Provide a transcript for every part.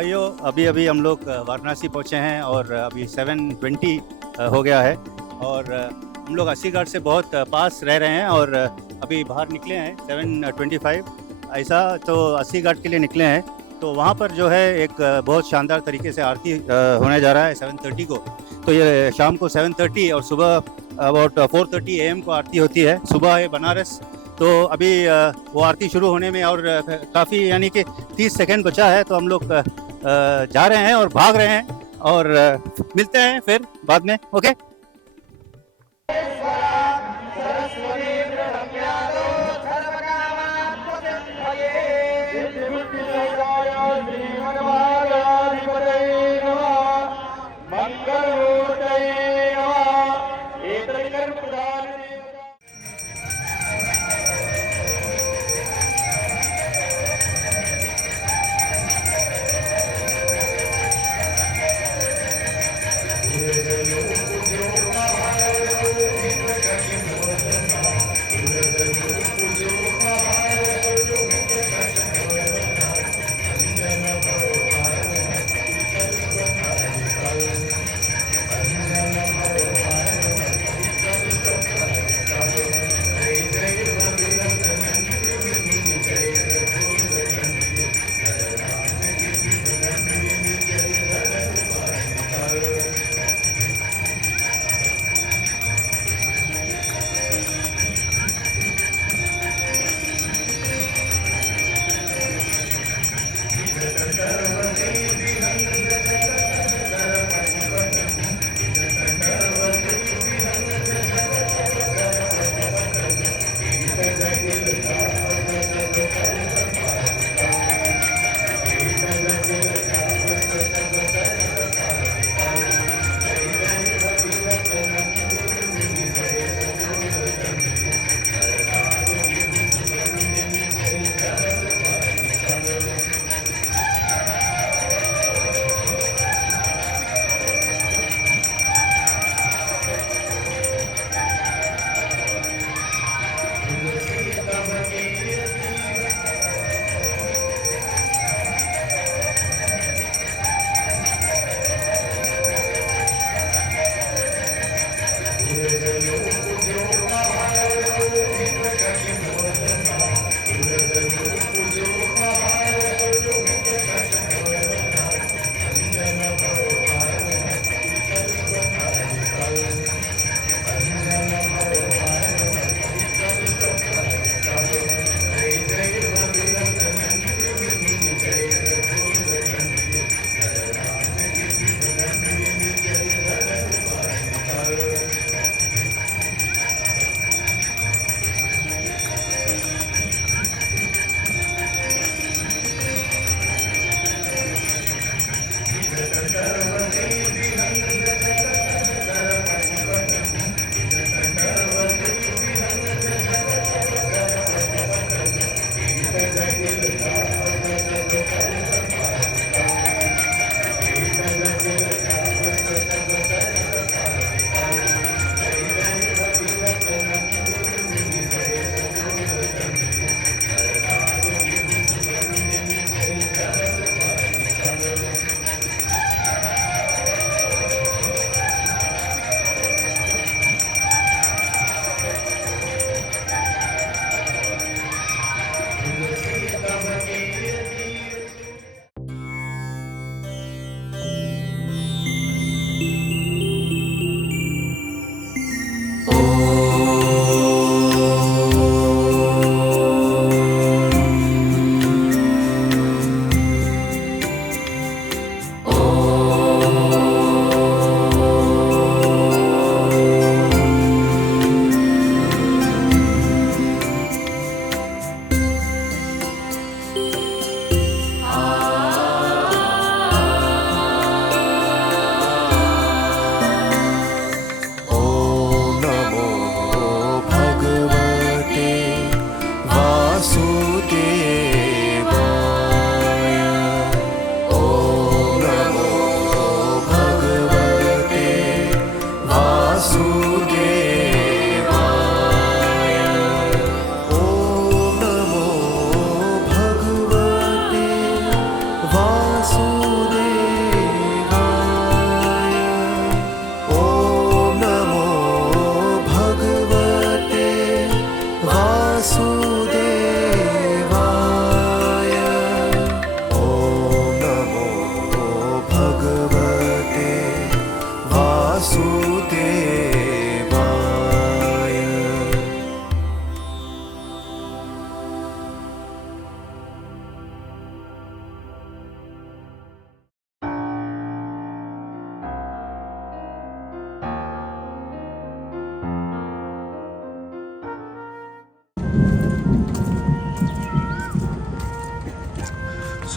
भाइयों, अभी अभी हम लोग वाराणसी पहुँचे हैं और अभी 7:20 हो गया है। और हम लोग अस्सी घाट से बहुत पास रह रहे हैं और अभी बाहर निकले हैं 7:25 ऐसा। तो अस्सी घाट के लिए निकले हैं। तो वहाँ पर जो है एक बहुत शानदार तरीके से आरती होने जा रहा है 7:30 को। तो ये शाम को 7:30 और सुबह अबाउट 4:30 AM को आरती होती है। सुबह है बनारस। तो अभी वो आरती शुरू होने में और काफ़ी यानी कि 30 सेकंड बचा है। तो हम लोग जा रहे हैं और भाग रहे हैं और मिलते हैं फिर बाद में। ओके।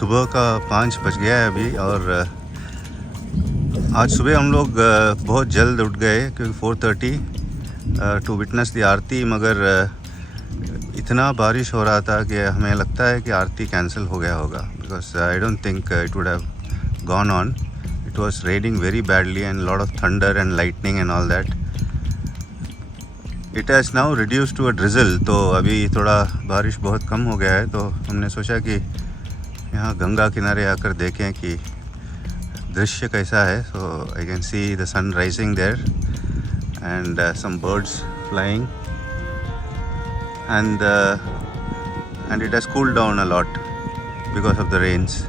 सुबह का 5 बज गया है अभी, और आज सुबह हम लोग बहुत जल्द उठ गए क्योंकि 4:30 टू विटनेस दी आरती, मगर इतना बारिश हो रहा था कि हमें लगता है कि आरती कैंसिल हो गया होगा, because I don't think it would have gone on. It was raining very badly and lot of thunder and lightning and all that. It has now reduce to a drizzle. तो अभी थोड़ा बारिश बहुत कम हो गया है, तो हमने सोचा कि यहाँ गंगा किनारे आकर देखें कि दृश्य कैसा है. So I can see the sun rising there and some birds flying, and it has cooled down a lot because of the rains.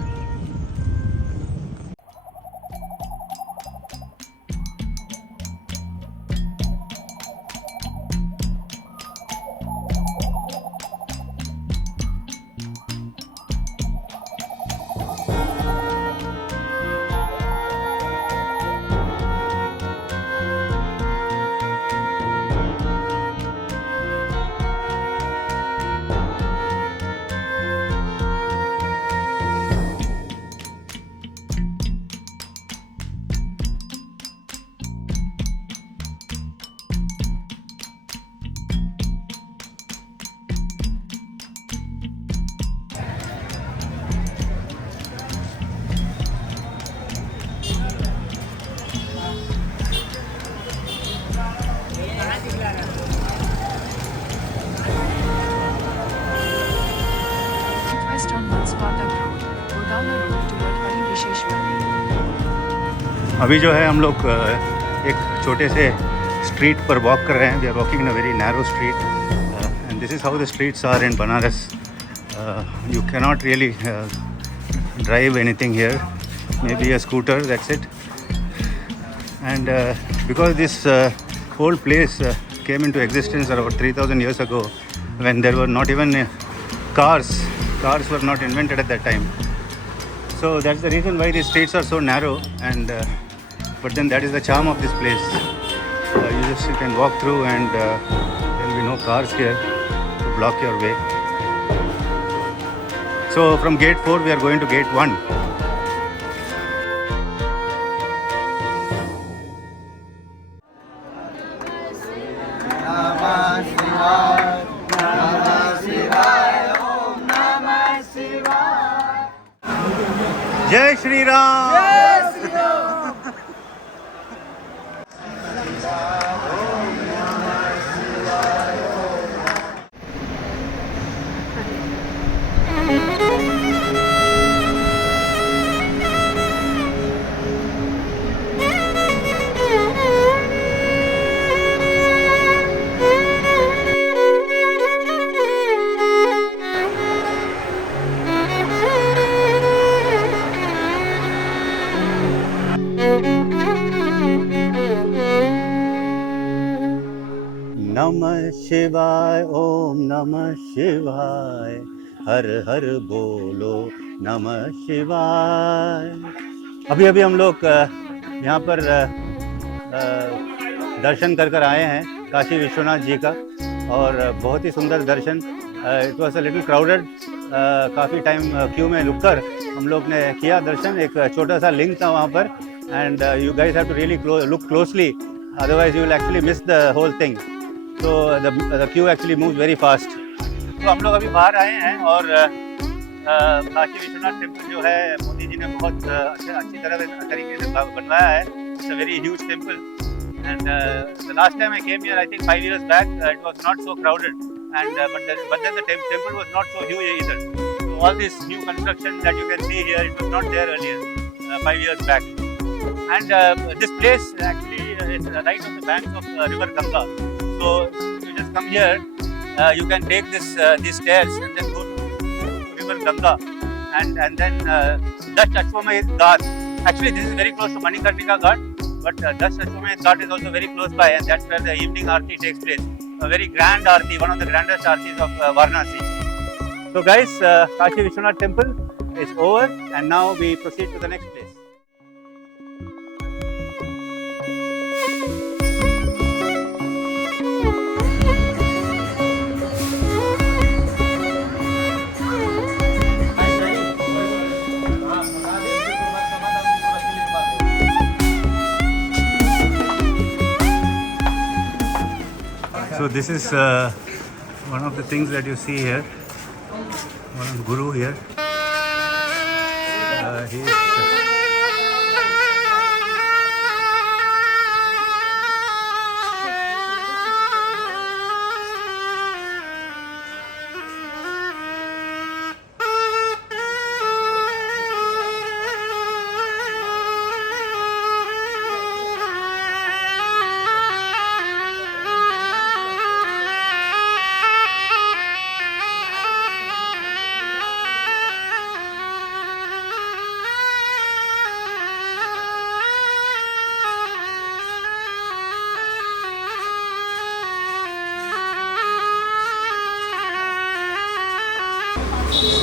अभी जो है हम लोग एक छोटे से स्ट्रीट पर वॉक कर रहे हैं. We are walking in a very narrow street and this is how the streets are in Banaras. You can not really drive anything here, may be a scooter, that's it. And because this whole place came into existence about 3,000 years ago, when there were not even cars were not invented at that time. So that's the reason why these streets are so narrow, and but then that is the charm of this place. You can walk through and there will be no cars here to block your way. So from gate 4 we are going to gate 1. जय श्री राम. नमः शिवाय, ओम नमः शिवाय, हर हर बोलो नमः शिवाय. अभी हम लोग यहाँ पर दर्शन कर आए हैं काशी विश्वनाथ जी का, और बहुत ही सुंदर दर्शन. It was a little crowded. काफ़ी टाइम क्यू में रुककर हम लोग ने किया दर्शन. एक छोटा सा लिंक था वहाँ पर, and you guys have to really look closely, otherwise you will actually miss the whole thing. तो the queue actually move very fast. तो हम लोग अभी बाहर आए हैं, और काशी विश्वनाथ टेम्पल जो है मोदी जी ने बहुत अच्छी तरीके से बनवाया है. It's a very huge temple, and the last time I came here, I think 5 years back, it was not so crowded, and but then the temple was not so huge either. So all this new construction that you can see here, it was not there earlier 5 years back. And this place actually is right on the banks of river Ganga. So you just come here, you can take these stairs and then go to river Ganga, and then Dash Ashwamedh Ghat. Actually, this is very close to Manikarnika Ghat, but Dash Ashwamedh Ghat is also very close by, and that's where the evening aarti takes place. A very grand aarti, one of the grandest aartis of Varanasi. So guys, Kashi Vishwanath Temple is over, and now we proceed to the next place. So this is one of the things that you see here. One guru here. He is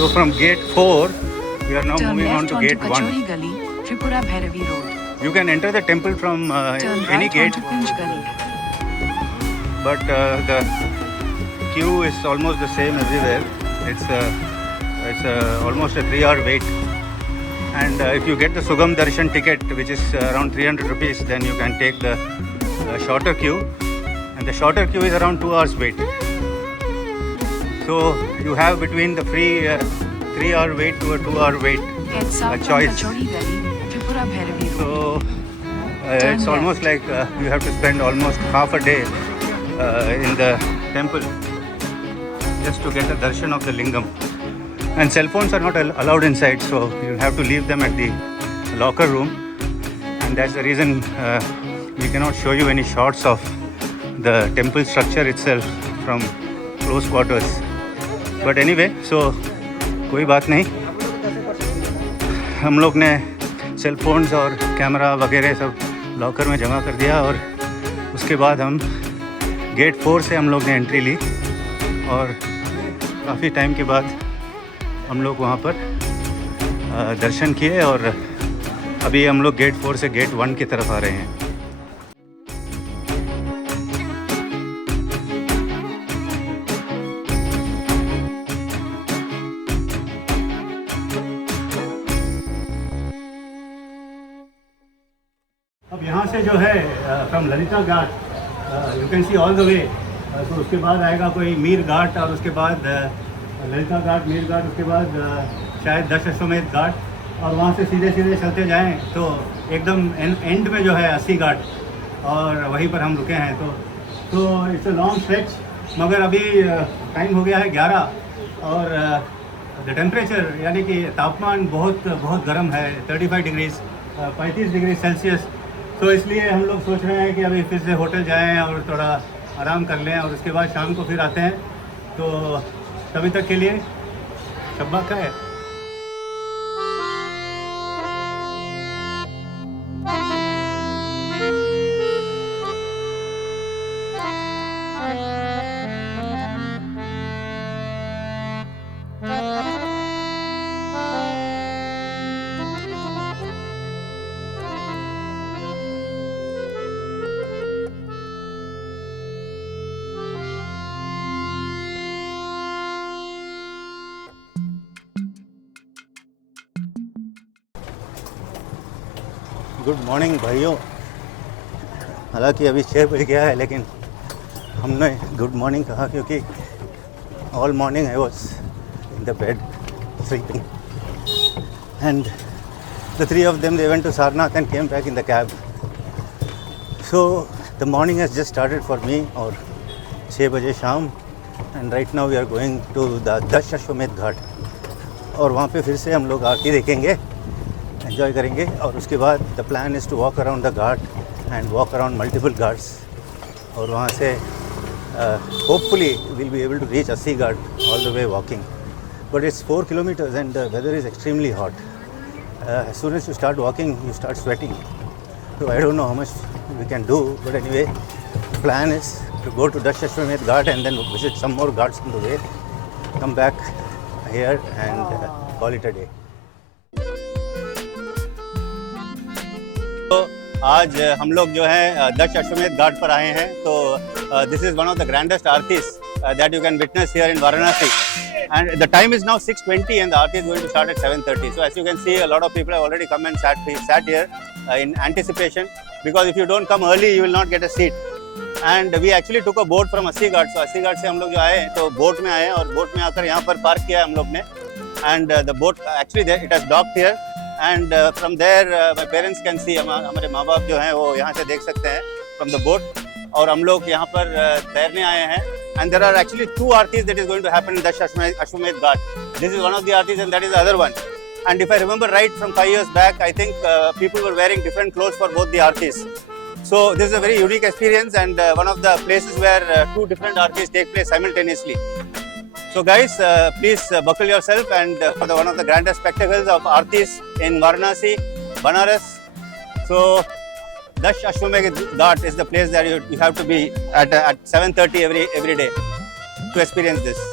So from gate 4, we are now Turn moving on left to onto gate 1. Kachori Gali, Tripura Bhairavi Road. You can enter the temple from Turn any right gate, onto Kunj Gali. but the queue is almost the same everywhere. It's almost a 3-hour wait. And if you get the Sugam Darshan ticket, which is around 300 rupees, then you can take the shorter queue. And the shorter queue is around 2 hours wait. So you have between the free 3-hour wait to a 2-hour wait Get south from choice. Kachori Gali, Tripura Bhairavi Road. So it's almost like you have to spend almost half a day in the temple just to get a darshan of the lingam. And cell phones are not allowed inside, so you have to leave them at the locker room. And that's the reason we cannot show you any shots of the temple structure itself from close quarters. But anyway, so कोई बात नहीं, हम लोग ने cell phones और कैमरा वगैरह सब लॉकर में जमा कर दिया और उसके बाद हम गेट 4 से हम लोग ने एंट्री ली और काफ़ी टाइम के बाद हम लोग वहाँ पर दर्शन किए और अभी हम लोग गेट 4 से गेट 1 की तरफ आ रहे हैं. अब यहाँ से जो है फ्रॉम ललिता घाट you can see all the वे. तो उसके बाद आएगा कोई मीर घाट और उसके बाद ललिता घाट, मीर घाट, उसके बाद शायद दशाश्वमेध घाट और वहाँ से सीधे सीधे चलते जाएं तो एकदम एंड में जो है 80 घाट और वहीं पर हम रुके हैं. तो इट्स अ लॉन्ग स्ट्रेच. मगर अभी टाइम हो गया है 11 और द टेम्परेचर यानी कि तापमान बहुत बहुत गर्म है, 35 डिग्रीज 35 डिग्री सेल्सियस. तो इसलिए हम लोग सोच रहे हैं कि अभी फिर से होटल जाएं और थोड़ा आराम कर लें और उसके बाद शाम को फिर आते हैं. तो तभी तक के लिए शब्बा का है. गुड मॉर्निंग भाइयों. हालांकि अभी 6 बज गया है लेकिन हमने गुड मॉर्निंग कहा क्योंकि all morning I was in the bed sleeping and the 3 of them they went to Sarnath and came back in the cab. So the morning has just started for me और 6 बजे शाम and right now we are going to the Dashashwamedh घाट और वहाँ पे फिर से हम लोग आरती देखेंगे, एंजॉय करेंगे और उसके बाद the plan is to walk around the ghat and walk around multiple ghats और वहाँ से hopefully will be able to reach 80 ghat all the way walking. But it's 4 kilometers and the weather is extremely hot. As soon as you start walking you start sweating. So I don't know how much we can do, but anyway, the plan is to go to Dashashwamedh Ghat and then visit some more ghats on the way, come back here and call it a day. तो आज हम लोग जो है दशाश्वमेध घाट पर आए हैं. तो this is one of the grandest Aarti's that you can witness here in Varanasi. And the time is now 6:20 and the aarti is going to start at 7:30. So as you can see, a lot of people have already come and sat here in anticipation, because if you don't come early, you will not get a seat. And we actually took a boat from Assi Ghat. सो अस्सी घाट से हम लोग जो आए हैं तो बोट में आए हैं और बोट में आकर यहाँ पर पार्क किया हम लोग ने. And the boat actually it has docked here and from there my parents can see. हमारे माँ बाप जो हैं वो यहाँ से देख सकते हैं फ्रॉम द बोट. और हम लोग यहाँ पर तैरने आए हैं. And there are actually 2 aartis that is going to happen in Dashashwamedh Ghat. This is one of the aartis and that is the other one. And if I remember right, from 5 years back, I think people were wearing different clothes for both the aartis. So this is a very unique experience and one of the places where 2 different aartis take place simultaneously. So guys, please buckle yourself and for one of the grandest spectacles of aartis in Varanasi, Banaras. So Dashashwamedh Ghat is the place that you have to be at 7:30 every day to experience this.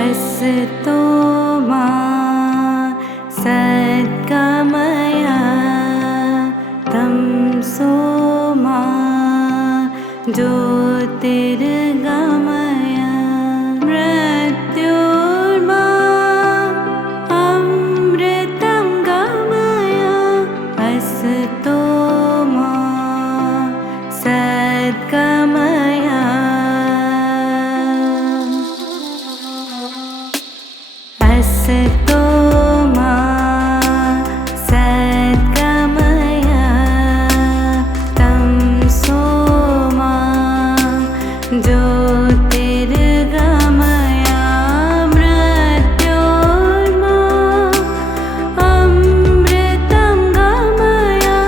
असतो मा सद्गमया तमसो मा ज्योतिर्गमया मृत्युर्मा अमृतं गमया असतो मा सद्गमया असतो मा सद्गमया तमसो मा ज्योतिर्गमया मृत्युर्मा अमृतं गमया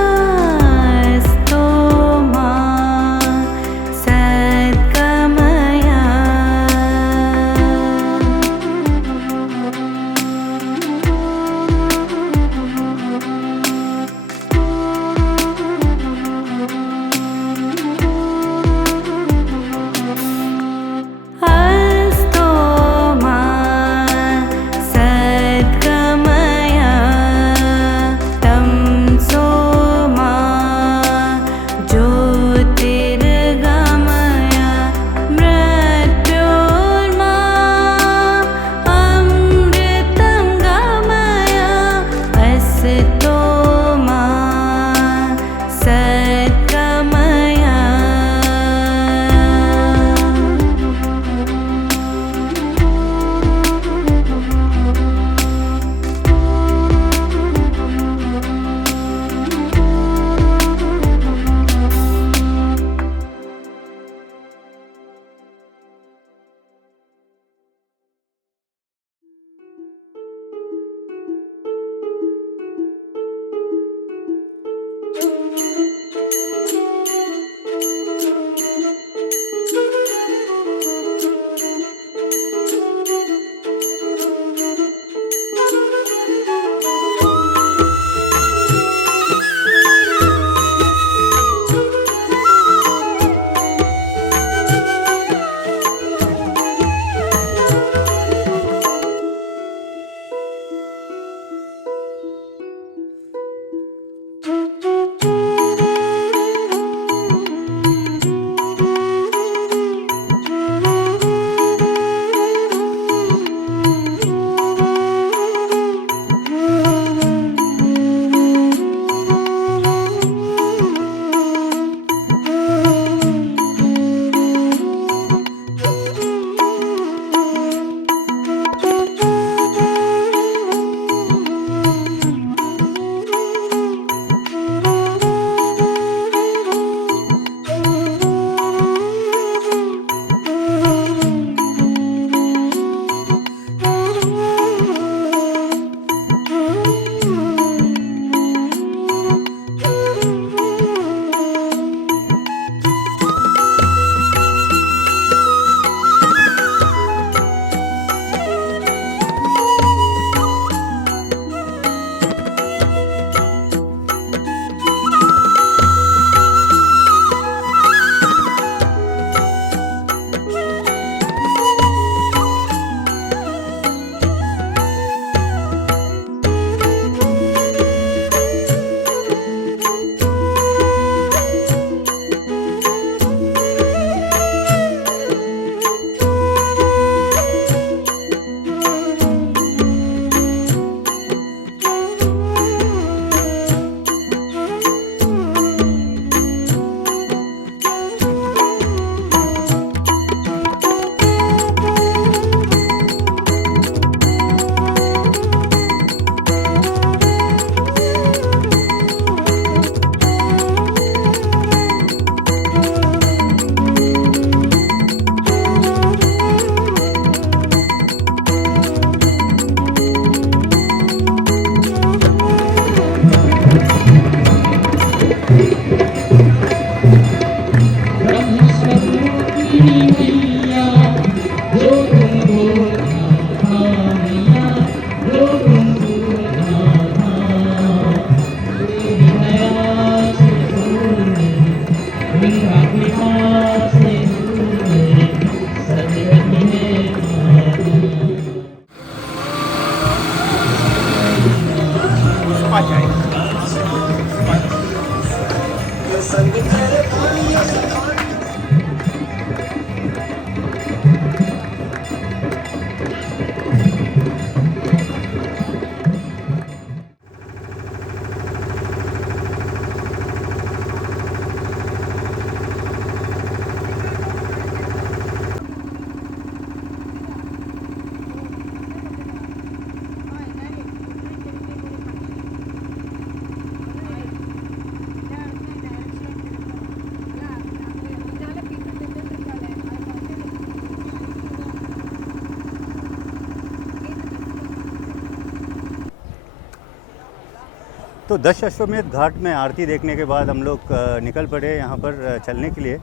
तो दश अश्वमेध घाट में आरती देखने के बाद हम लोग निकल पड़े यहाँ पर चलने के लिए.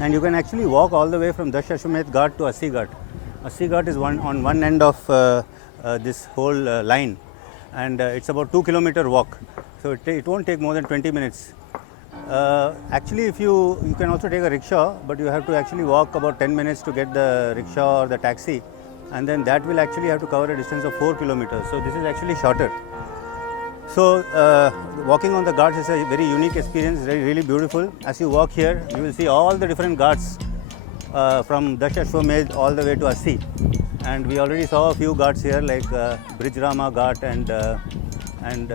And you can actually walk all the way from दश अश्वमेध घाट टू अस्सी घाट. अस्सी घाट is on one end of this whole line, and it's about 2 kilometer walk, so it won't take more than 20 minutes. Actually, if you can also take a rickshaw, but you have to actually walk about 10 minutes to get the rickshaw or the taxi, and then that will actually have to cover a distance of 4 kilometers. So this is actually shorter. So walking on the ghats is a very unique experience, really beautiful. As you walk here, you will see all the different ghats from Dash Ashwamedh all the way to Assi. And we already saw a few ghats here like Brijrama Ghat and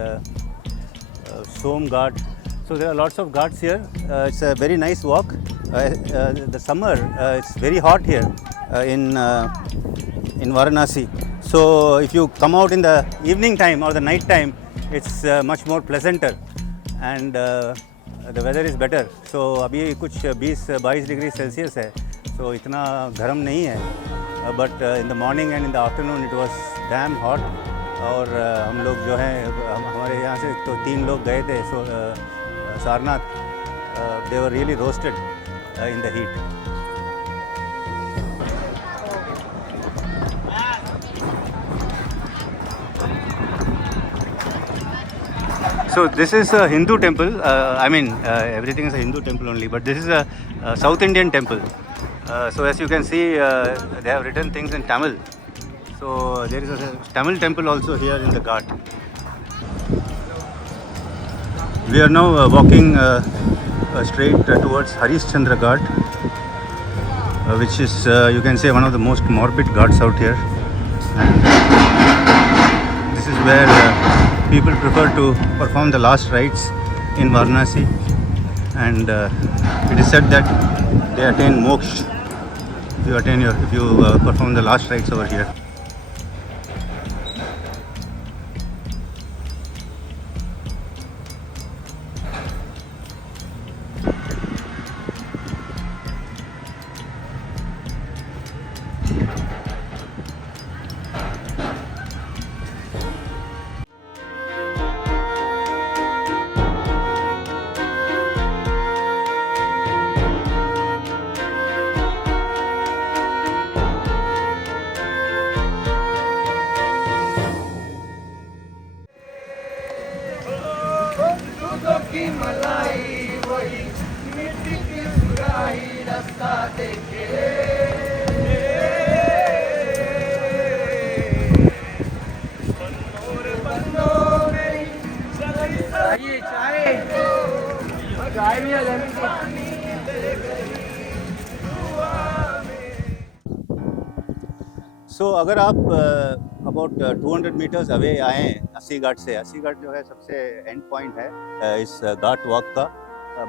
Som Ghat. So there are lots of ghats here. It's a very nice walk. The summer, it's very hot here in Varanasi. So if you come out in the evening time or the night time, it's much more pleasanter, and the weather is better. So अभी कुछ 20-22 degree Celsius है, so इतना गर्म नहीं है. But in the morning and in the afternoon it was damn hot. और हम लोग जो हैं हमारे यहाँ से तो 3 लोग गए थे, so Sarnath, they were really roasted in the heat. So this is a Hindu temple. I mean, everything is a Hindu temple only, but this is a South Indian temple. So as you can see, they have written things in Tamil. So there is a Tamil temple also here in the Ghat. We are now walking straight towards Harishchandra Ghat, which is, you can say, one of the most morbid ghats out here. And this is where people prefer to perform the last rites in Varanasi, and it is said that they attain moksha if you perform the last rites over here. So अगर आप अबाउट 200 metres away आएँ अस्सी घाट से, अस्सी घाट जो है सबसे and point है इस घाट वॉक का,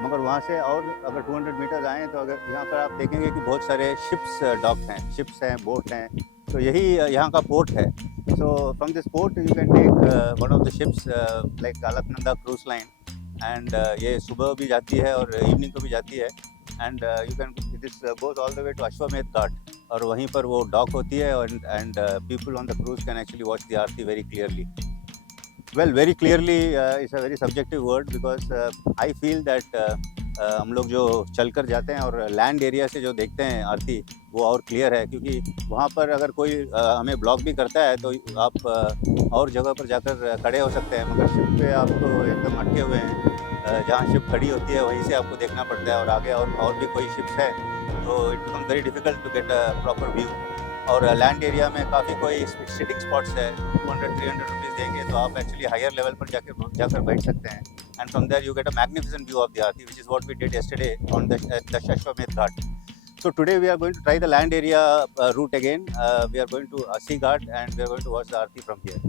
मगर वहाँ से और अगर 200 मीटर्स आएँ तो अगर यहाँ पर आप देखेंगे कि बहुत सारे शिप्स डॉक्स हैं, शिप्स हैं, बोट हैं, तो यही यहाँ का पोर्ट है. So from this port you can take one of the ships like Alaknanda cruise line, and ये सुबह भी जाती है और इवनिंग को भी जाती है, and you can this goes all the way to Ashwamedh Ghat, और वहीं पर वो डॉक होती है, and people on the cruise can actually watch the aarti very clearly. Well, very clearly is a very subjective word, because I feel that हम लोग जो चलकर जाते हैं और लैंड एरिया से जो देखते हैं आरती, वो और क्लियर है, क्योंकि वहाँ पर अगर कोई हमें ब्लॉक भी करता है तो आप और जगह पर जाकर खड़े हो सकते हैं, मगर शिप पे आप तो एकदम अटके हुए हैं. जहाँ शिप खड़ी होती है वहीं से आपको देखना पड़ता है, और आगे और भी कोई शिप्स है तो it become very difficult to get a proper view. और लैंड एरिया में काफ़ी कोई सिटिंग स्पॉट्स है, 200-300 रुपीज़ देंगे तो आप एक्चुअली हायर लेवल पर जाकर बैठ सकते हैं. And from there you get a magnificent view of the Aarti, which is what we did yesterday on the Shashwamedh Ghat. So today we are going to try the land area route again. We are going to Assi Ghat and we are going to watch the Aarti from here.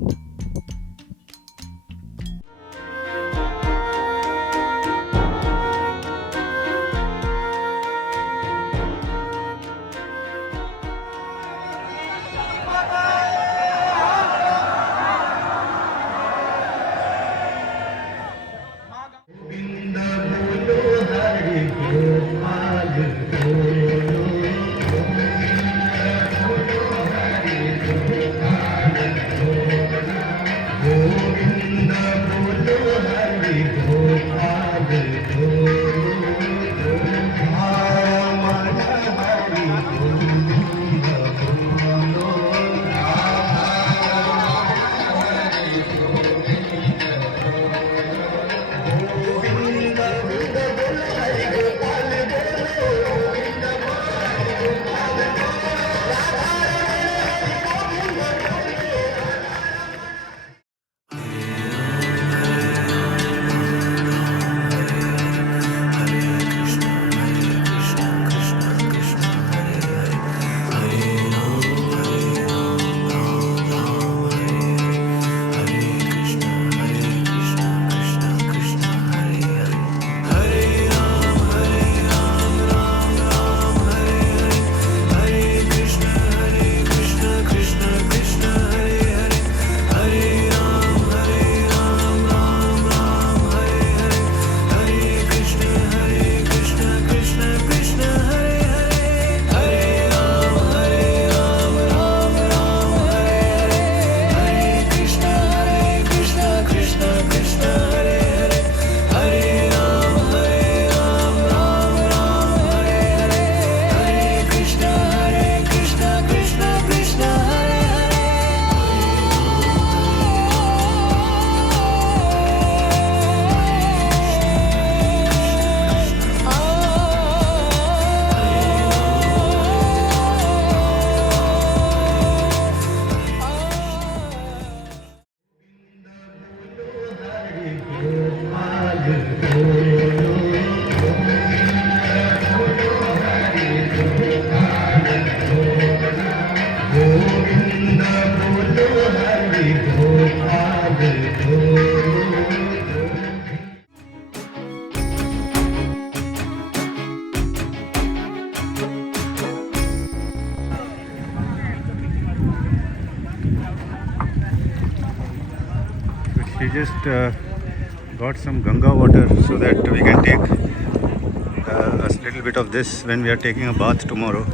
We just got some Ganga water so that we can take a little bit of this when we are taking a bath tomorrow.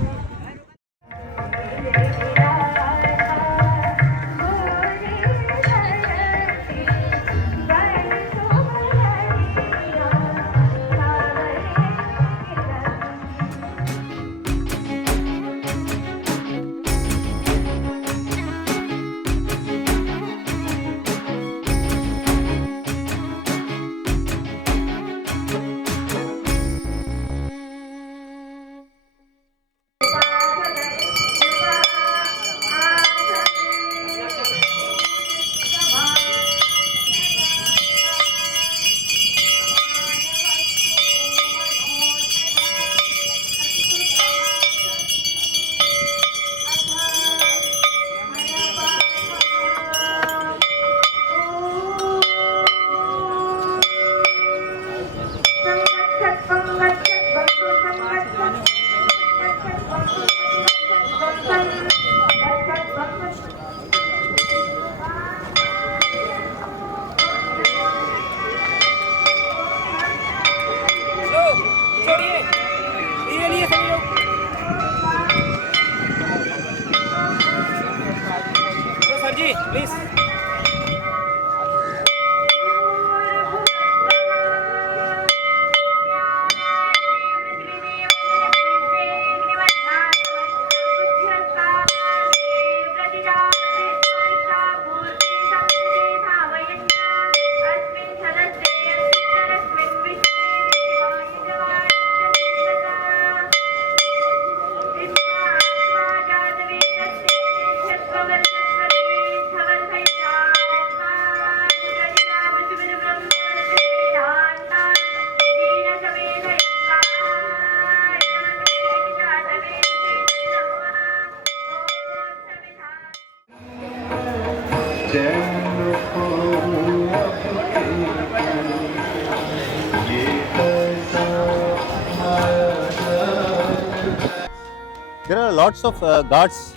There are lots of ghats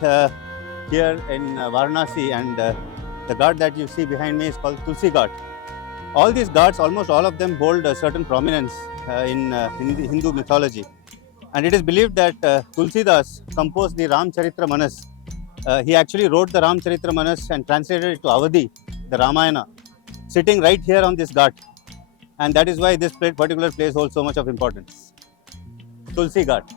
here in Varanasi, and the ghat that you see behind me is called Tulsi Ghat. All these ghats, almost all of them, hold a certain prominence in Hindu mythology. And it is believed that Tulsidas composed the Ramcharitra Manas. He actually wrote the Ramcharitra Manas and translated it to Avadi, the Ramayana, sitting right here on this ghat. And that is why this particular place holds so much of importance. Tulsi Ghat.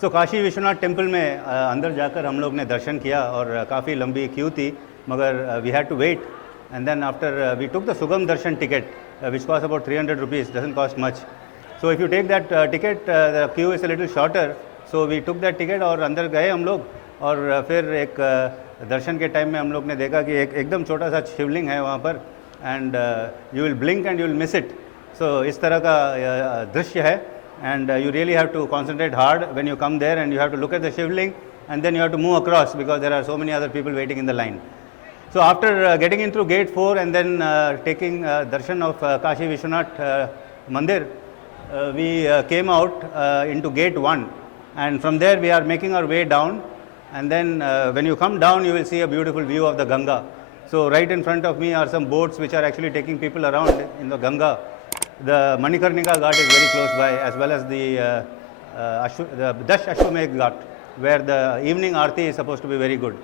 तो काशी विश्वनाथ टेम्पल में अंदर जाकर हम लोग ने दर्शन किया और काफ़ी लंबी क्यू थी, मगर we had to wait, and then after we took the sugam darshan ticket which cost about 300 rupees, doesn't cost much. So if you take that ticket the queue is a little shorter, so we took that ticket और अंदर गए हम लोग. और फिर एक दर्शन के टाइम में हम लोग ने देखा कि एकदम छोटा सा शिवलिंग है वहाँ पर, and you will blink and you will miss it. So इस तरह का दृश्य है. And you really have to concentrate hard when you come there, and you have to look at the shivling, and then you have to move across because there are so many other people waiting in the line. So after getting in through gate 4 and then taking darshan of Kashi Vishwanath Mandir, we came out into gate 1, and from there we are making our way down, and then when you come down you will see a beautiful view of the Ganga. So right in front of me are some boats which are actually taking people around in the Ganga. The Manikarnika Ghat is very close by, as well as the Dash Ashwamedh Ghat, where the evening Aarti is supposed to be very good.